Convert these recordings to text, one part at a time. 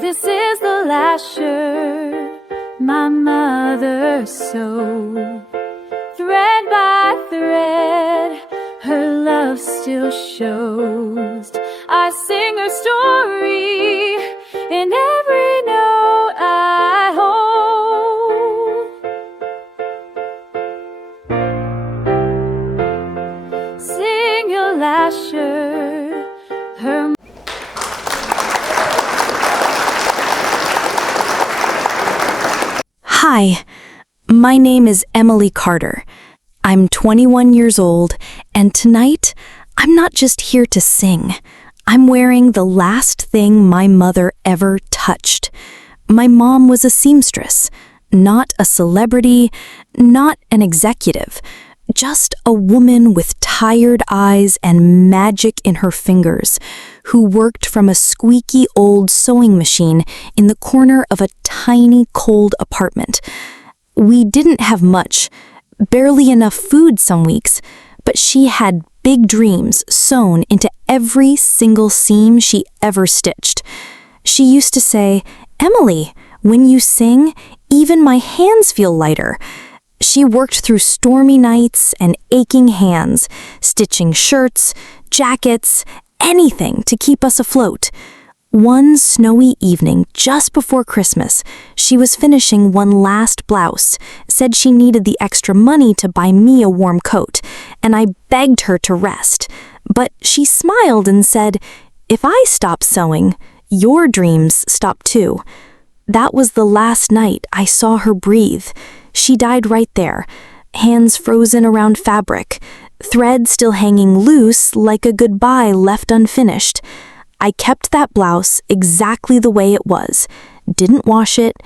This is the last shirt my mother sewed. Thread by thread, her love still shows. I sing her story in every note I hold. Sing your last shirt, her. Hi, my name is Emily Carter. I'm 21 years old, and tonight, I'm not just here to sing. I'm wearing the last thing my mother ever touched. My mom was a seamstress, not a celebrity, not an executive, just a woman with tired eyes and magic in her fingers, who worked from a squeaky old sewing machine in the corner of a tiny, cold apartment. We didn't have much, barely enough food some weeks, but she had big dreams sewn into every single seam she ever stitched. She used to say, "Emily, when you sing, even my hands feel lighter." She worked through stormy nights and aching hands, stitching shirts, jackets, anything to keep us afloat. One snowy evening just before Christmas, she was finishing one last blouse, said she needed the extra money to buy me a warm coat, and I begged her to rest. But she smiled and said, "If I stop sewing, your dreams stop too." That was the last night I saw her breathe. She died right there, hands frozen around fabric, thread still hanging loose like a goodbye left unfinished. I kept that blouse exactly the way it was, didn't wash it,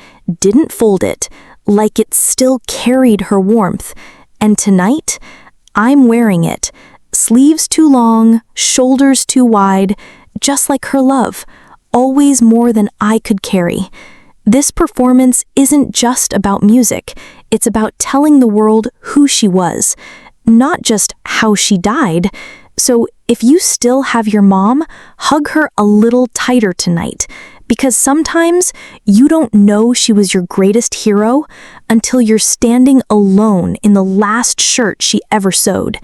didn't fold it, like it still carried her warmth. And tonight, I'm wearing it, sleeves too long, shoulders too wide, just like her love, always more than I could carry. This performance isn't just about music, it's about telling the world who she was, not just how she died. So if you still have your mom, hug her a little tighter tonight, because sometimes you don't know she was your greatest hero until you're standing alone in the last shirt she ever sewed.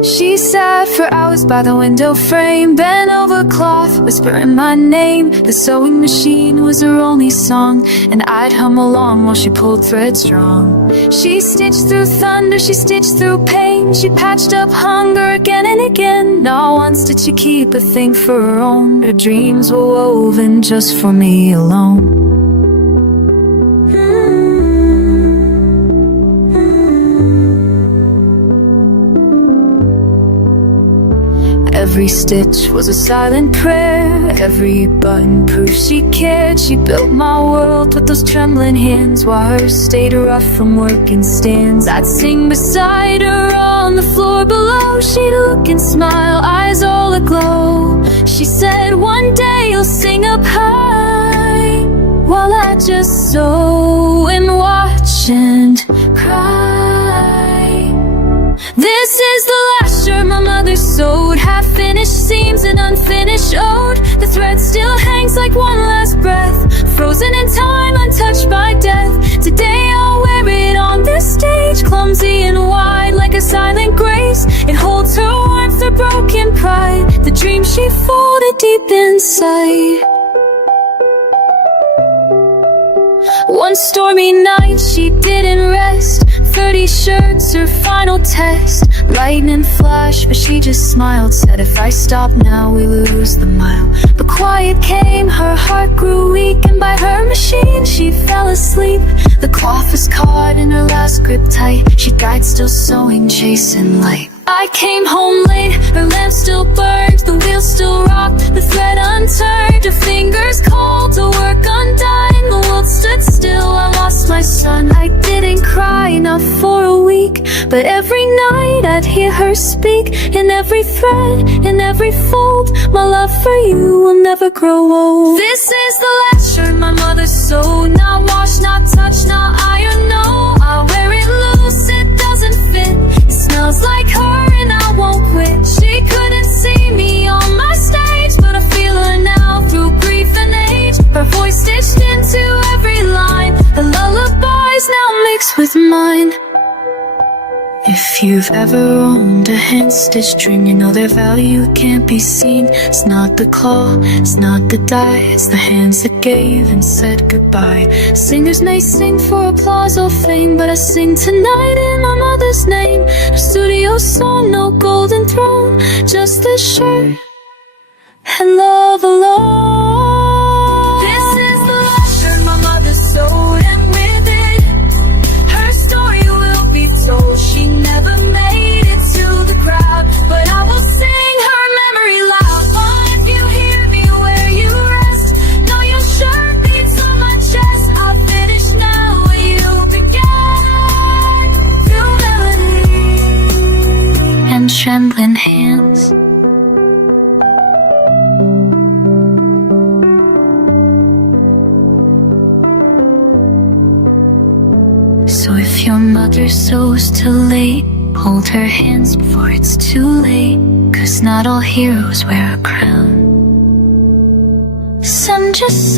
She sat for hours by the window frame, bent over cloth, whispering my name. The sewing machine was her only song, and I'd hum along while she pulled thread strong. She stitched through thunder, she stitched through pain. She patched up hunger again and again. Not once did she keep a thing for her own. Her dreams were woven just for me alone. Every stitch was a silent prayer, every button proved she cared. She built my world with those trembling hands, while hers stayed rough from working stands. I'd sing beside her on the floor below. She'd look and smile, eyes all aglow. She said, "One day you'll sing up high," while I just sew and watch and cry. This is the last shirt my mother sewed, half-finished seams and unfinished ode. The thread still hangs like one last breath, frozen in time, untouched by death. Today I'll wear it on this stage, clumsy and wide like a silent grace. It holds her warmth, her broken pride, the dream she folded deep inside. One stormy night she didn't rest, 30 shirts, her final test. Lightning flashed, but she just smiled, said if I stop now we lose the mile. But quiet came, her heart grew weak, and by her machine she fell asleep. The cloth was caught in her last grip tight, she died still sewing, chasing light. I came home late, her lamp still burned, the wheel still rocked, the thread unturned, her fingers cold, the work undone. The world stood still, I lost my son. I didn't cry, not for a week, But every night I'd hear her speak, in every thread, in every fold, my love for you will never grow old. This is the last shirt my mother sewed, not washed, not touched, not ironed, no. I wear it loose, it doesn't fit. It smells like her and I won't quit. She couldn't see me on my stage, but I feel her now through grief and age. Her voice stitched into every line, the lullabies now mixed with mine. If you've ever owned a hand-stitched dream, you know their value can't be seen. It's not the claw, it's not the dye, it's the hands that gave and said goodbye. Singers may sing for applause or fame, but I sing tonight in my mother's name. A studio song, no golden throne, just this shirt and love alone. This is the last shirt my mother sewed, and with it, her story will be told. She never made it to the crowd, but I will sing her memory loud. Oh, if you hear me where you rest, know your shirt beats on my chest. I'll finish now where you began, through melody and trembling hands. So if your mother sews too late, hold her hands before it's too late, 'cause not all heroes wear a crown. Some just